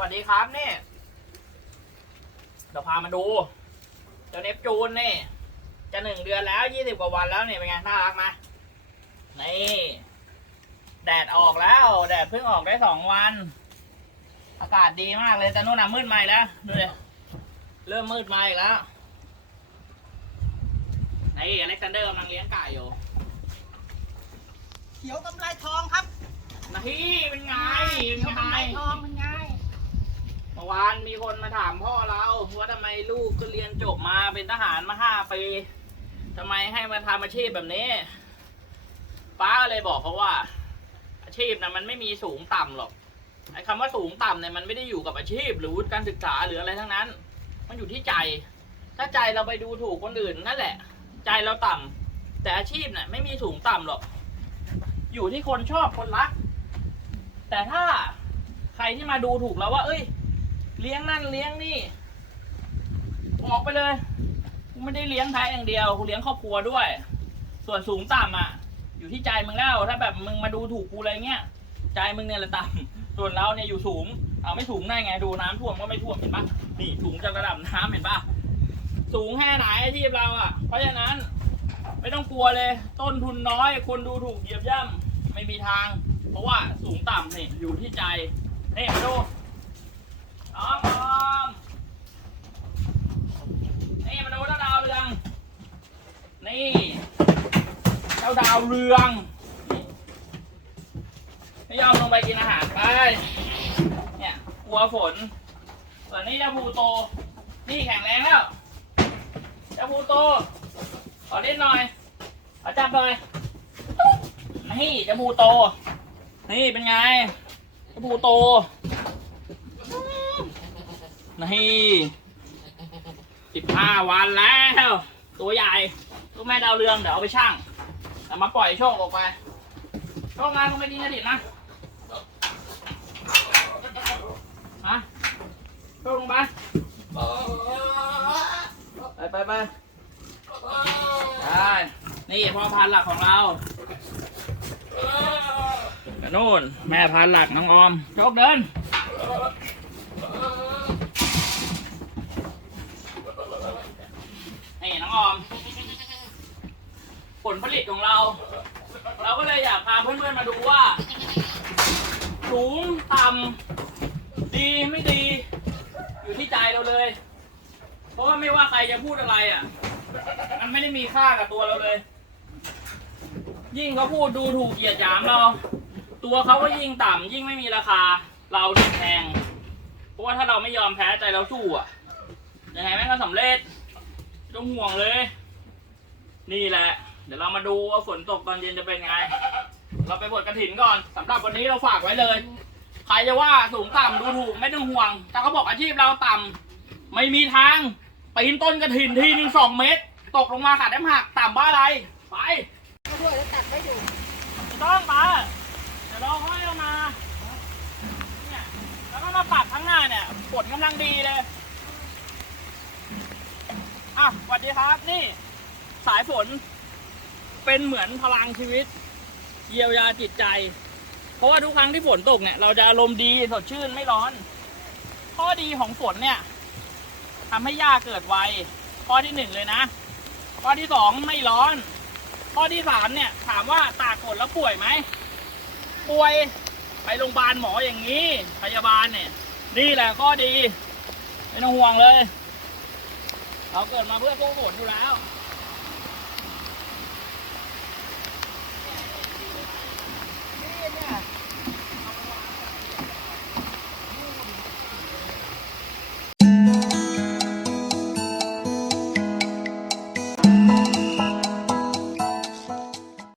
วัสดีครับนี่เดี๋ยวพามาดูเจ้าเนปจูนนี่จะหนึ่งเดือนแล้วยี่สิบกว่าวันแล้วนี่เป็นไงน่ารักไหมนี่แดดออกแล้วแดดเพิ่งออกได้สองวัน อากาศดีมากเลยแต่นู่นน่ะมืดใหม่แล้วดูดิเริ่มมืดมาอีกแล้วนี่อเล็กซานเดอร์กำลังเลี้ยงไก่อยู่เขียวกำไรทองครับนี่เป็นไงเขีเป็ยนวไงกำไรทองเป็นไงเมื่อวานมีคนมาถามพ่อเราว่าทำไมลูกก็เรียนจบมาเป็นทหารมาห้าปีทำไมให้มาทำอาชีพแบบนี้ ป้าก็เลยบอกเขาว่า อาชีพนะมันไม่มีสูงต่ำหรอกไอ้คำว่าสูงต่ำเนี่ยมันไม่ได้อยู่กับอาชีพ หรือวุฒิการศึกษาหรืออะไรทั้งนั้น มันอยู่ที่ใจ ถ้าใจเราไปดูถูกคนอื่นนั่นแหละ ใจเราต่ำแต่อาชีพเนี่ยไม่มีสูงต่ำหรอก อยู่ที่คนชอบคนรัก แต่ถ้าใครที่มาดูถูกเราว่า เอ้ย เลี้ยงนั่นเลี้ยงนี่บอกไปเลยกูไม่ได้เลี้ยงแพ้อย่างเดียวกูเลี้ยงครอบครัวด้วย ส่วนสูงต่ำอะ อยู่ที่ใจมึงแล้วถ้าแบบมึงมาดูถูกกูอะไรเงี้ยใจมึงเนี่ยแหละต่ำส่วนเราเนี่ยอยู่สูงเอาไม่สูงได้ไงดูน้ำท่วมก็ไม่ท่วมเห็นปะนี่สูงจากระดับน้ำเห็นปะสูงแค่ไหนอาชีพเราอะ เพราะฉะนั้น ไม่ต้องกลัวเลย ต้นทุนน้อยคนดูถูกเหยียบย่ำไม่มีทาง เพราะว่าสูงต่ำนี่อยู่ที่ใจนี่มาดูน้องออมนี่มาดูเจ้าดาวเรือง นี่ เจ้าดาวเรืองไม่ยอมลงไปกินอาหารไป เนี่ยกลัวฝน ส่วนนี้เจ้าภูโต นี่แข็งแรงแล้ว เจ้าภูโต ขอเล่นหน่อยขอจับหน่อยนี่เจ้าภูโต นี่เป็นไง เจ้าภูโต นี่สิบห้าวันแล้ว ตัวใหญ่ลูกแม่ดาวเรืองเดี๋ยวเอาไปช่างแต่มาปล่อยโชคออกไปโชคมาก็ไม่กินกระดิ่งนะฮะโชคลงไปไปไปไปได้นี่พ่อพันธุ์หลักของเรากับนู่นแม่พันธุ์หลักน้องออมโชคเดิน นี่น้ ออม ผลผลิตของเรา เราก็เลยอยากพาเพื่อนๆมาดูว่า สูงต่ำดีไม่ดี อยู่ที่ใจเราเลย เพราะว่าไม่ว่าใครจะพูดอะไรอะ มันไม่ได้มีค่ากับตัวเราเลย ยิ่งเขาพูดดูถูกเหยียดหยามเรา ตัวเขาก็ยิ่งต่ำยิ่งไม่มีราคา เราเนี่ยแพง เพราะว่าถ้าเราไม่ยอมแพ้ใจเราสู้อะยังไงแม่งก็สำเร็จ ไม่ต้องห่วงเลย นี่แหละ เดี๋ยวเรามาดูว่าฝนตกตอนเย็นจะเป็นไง เราไปบดกระถินก่อนสำหรับวันนี้เราฝากไว้เลย ใครจะว่าสูงต่ำดูถูกไม่ต้องห่วงถ้าเขาบอกอาชีพเราต่ำไม่มีทางปีนต้นกระถินทีหนึงสองเมตร ตกลงมาขาดแอมหักต่ำบ้าอะไร ไปมาด้วยแล้วตัดไว้อยู่ไม่ต้องมาเดี๋ยวเราค่อยเอามาเนี่ยแล้วก็มาปักข้างหน้าเนี่ยฝนกำลังดีเลย สวัสดีครับนี่ สายฝน เป็นเหมือนพลังชีวิต เยียวยาจิตใจ เพราะว่าทุกครั้งที่ฝนตกเนี่ย เราจะอารมณ์ดีสดชื่นไม่ร้อน ข้อดีของฝนเนี่ยทำให้หญ้าเกิดไวข้อที่หนึ่งเลยนะ ข้อที่สองไม่ร้อน ข้อที่สามเนี่ย ถามว่าตากฝนแล้วป่วยไหมป่วยไปโรงพยาบาลหมออย่างนี้ พยาบาลเนี่ย นี่แหละข้อดี ไม่ต้องห่วงเลย เราเกิดมาเพื่อสู้ฝนอยู่แล้ว